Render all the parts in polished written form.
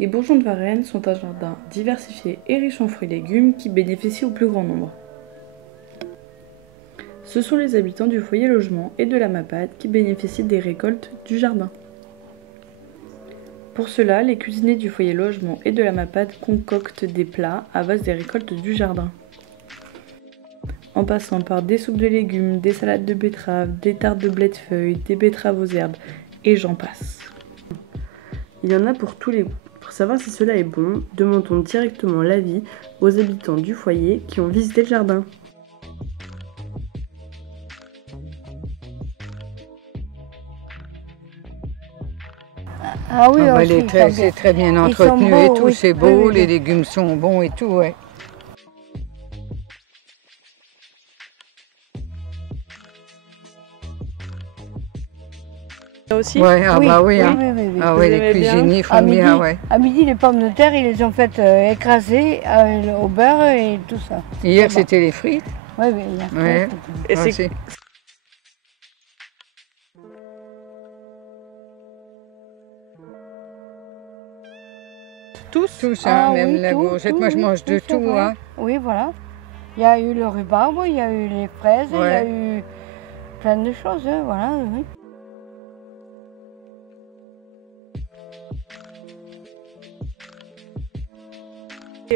Les Bourgeons de Varennes sont un jardin diversifié et riche en fruits et légumes qui bénéficie au plus grand nombre. Ce sont les habitants du foyer logement et de la MAPAD qui bénéficient des récoltes du jardin. Pour cela, les cuisiniers du foyer logement et de la MAPAD concoctent des plats à base des récoltes du jardin. En passant par des soupes de légumes, des salades de betteraves, des tartes de blé de feuilles, des betteraves aux herbes, et j'en passe. Il y en a pour tous les goûts. Pour savoir si cela est bon, demandons directement l'avis aux habitants du foyer qui ont visité le jardin. Ah oui, c'est très bien entretenu et tout, c'est beau, les légumes sont bons et tout, ouais. Aussi ouais, ah oui, bah oui, hein. Ah ouais, les cuisiniers font bien, ouais. À midi, les pommes de terre, ils les ont faites écraser au beurre et tout ça. Hier, c'était les frites. Oui, hier. Ouais. Et c'est... Tous, hein, même la courgette. Moi, je mange de tout, hein. Oui, voilà. Il y a eu le rhubarbe, il y a eu les fraises, il y a eu plein de choses, voilà, oui.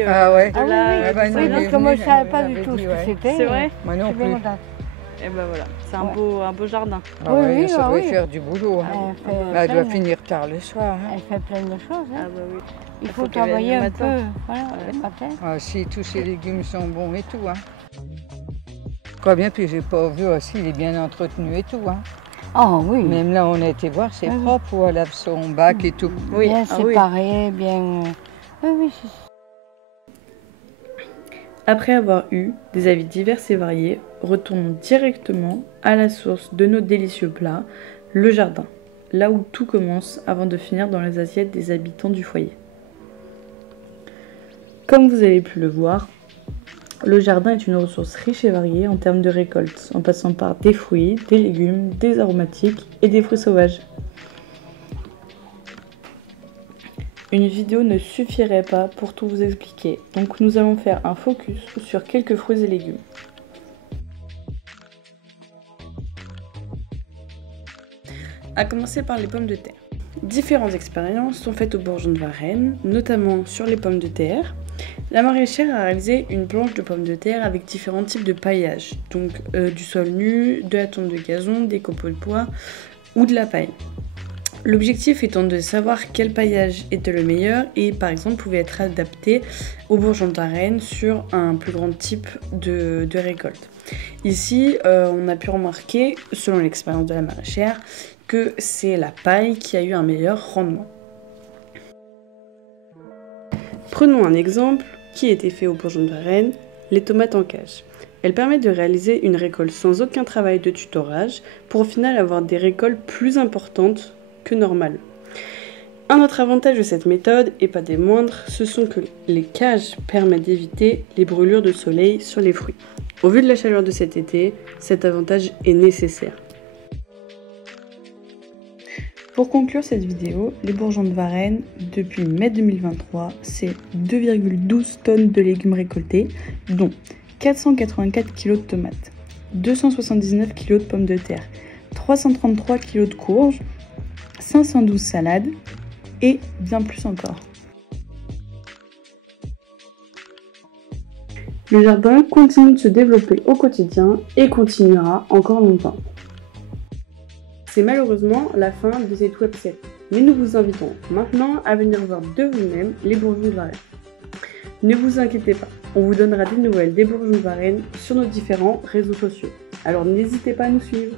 Ah ouais. Ah oui, parce que moi je ne savais pas du tout ce que c'était. C'est vrai? Moi non plus. Et ben voilà, c'est un beau jardin. Ah oui, ça doit faire du boulot. Hein. Elle doit finir tard le soir. Hein. Elle fait plein de choses. Hein. Ah bah oui. Il faut travailler un peu, voilà, le matin. Ah si, tous ces légumes sont bons et tout. Hein. Je crois bien, puis j'ai pas vu aussi, il est bien entretenu et tout. Hein. Oh oui. Même là, on a été voir, c'est propre, où elle lave son bac et tout. Oui. Bien séparé, bien... Oui, c'est ça. Après avoir eu des avis divers et variés, retournons directement à la source de nos délicieux plats, le jardin, là où tout commence avant de finir dans les assiettes des habitants du foyer. Comme vous avez pu le voir, le jardin est une ressource riche et variée en termes de récoltes, en passant par des fruits, des légumes, des aromatiques et des fruits sauvages. Une vidéo ne suffirait pas pour tout vous expliquer, donc nous allons faire un focus sur quelques fruits et légumes. A commencer par les pommes de terre. Différentes expériences sont faites aux Bourgeons de Varennes, notamment sur les pommes de terre. La maraîchère a réalisé une planche de pommes de terre avec différents types de paillage, donc du sol nu, de la tonte de gazon, des copeaux de bois ou de la paille. L'objectif étant de savoir quel paillage était le meilleur et par exemple pouvait être adapté aux Bourgeons de Varennes sur un plus grand type de récolte. Ici, on a pu remarquer, selon l'expérience de la maraîchère, que c'est la paille qui a eu un meilleur rendement. Prenons un exemple qui a été fait aux Bourgeons de Varennes, les tomates en cage. Elles permettent de réaliser une récolte sans aucun travail de tutorage pour au final avoir des récoltes plus importantes que normal. Un autre avantage de cette méthode, et pas des moindres, ce sont que les cages permettent d'éviter les brûlures de soleil sur les fruits. Au vu de la chaleur de cet été, cet avantage est nécessaire. Pour conclure cette vidéo, les Bourgeons de Varennes, depuis mai 2023, c'est 2,12 tonnes de légumes récoltés, dont 484 kg de tomates, 279 kg de pommes de terre, 333 kg de courges, 512 salades et bien plus encore. Le jardin continue de se développer au quotidien et continuera encore longtemps. C'est malheureusement la fin de cette websérie, mais nous vous invitons maintenant à venir voir de vous-même les Bourgeons de Varennes. Ne vous inquiétez pas, on vous donnera des nouvelles des Bourgeons de Varennes sur nos différents réseaux sociaux. Alors n'hésitez pas à nous suivre.